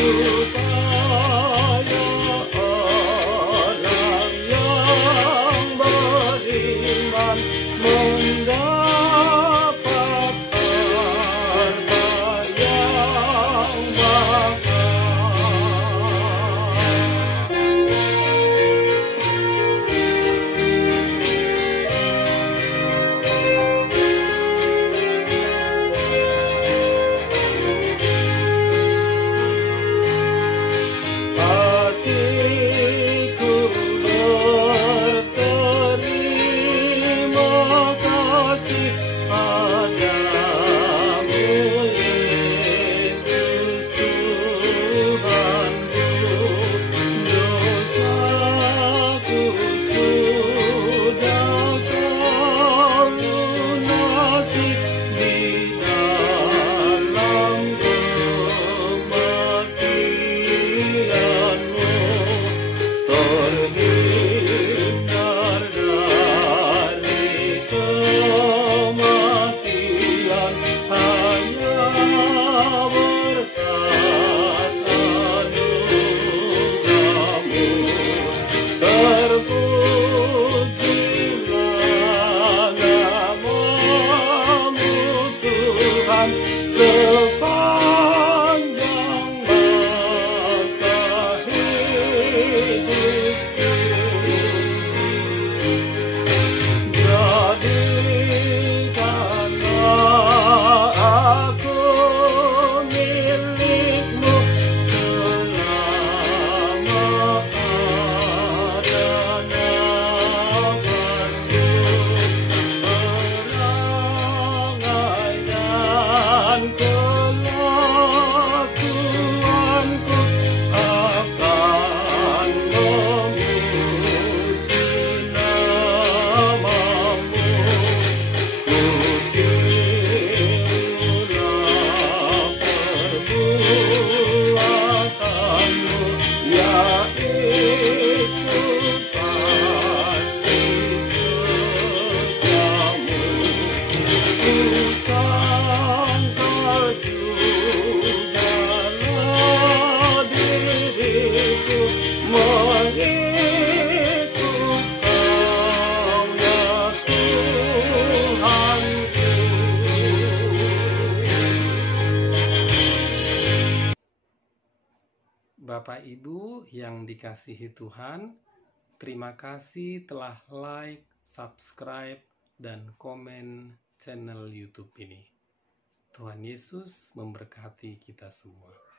supaya orang yang beriman mendapat harta yang hatiku berterima kasih padamu, Yesus Tuhanku. Dosaku sudah Kau lunasi di dalam kematian-Mu. Terhindar dari kematian hanya berkat anugerah-Mu. Terpujilah nama-Mu Tuhan sepanjang masa hidupku. Jadikanlah aku milik-Mu selama ada nafasku. Perangai dan kelakuanku akan memuji nama-Mu. Kutirulah perbuatan-Mu, yaitu kasih setiamu. Kusangkal jugalah diriku mengikut Kau, ya Tuhanku. Bapak Ibu yang dikasihi Tuhan, terima kasih telah like, subscribe, dan komen channel YouTube ini. Tuhan Yesus memberkati kita semua.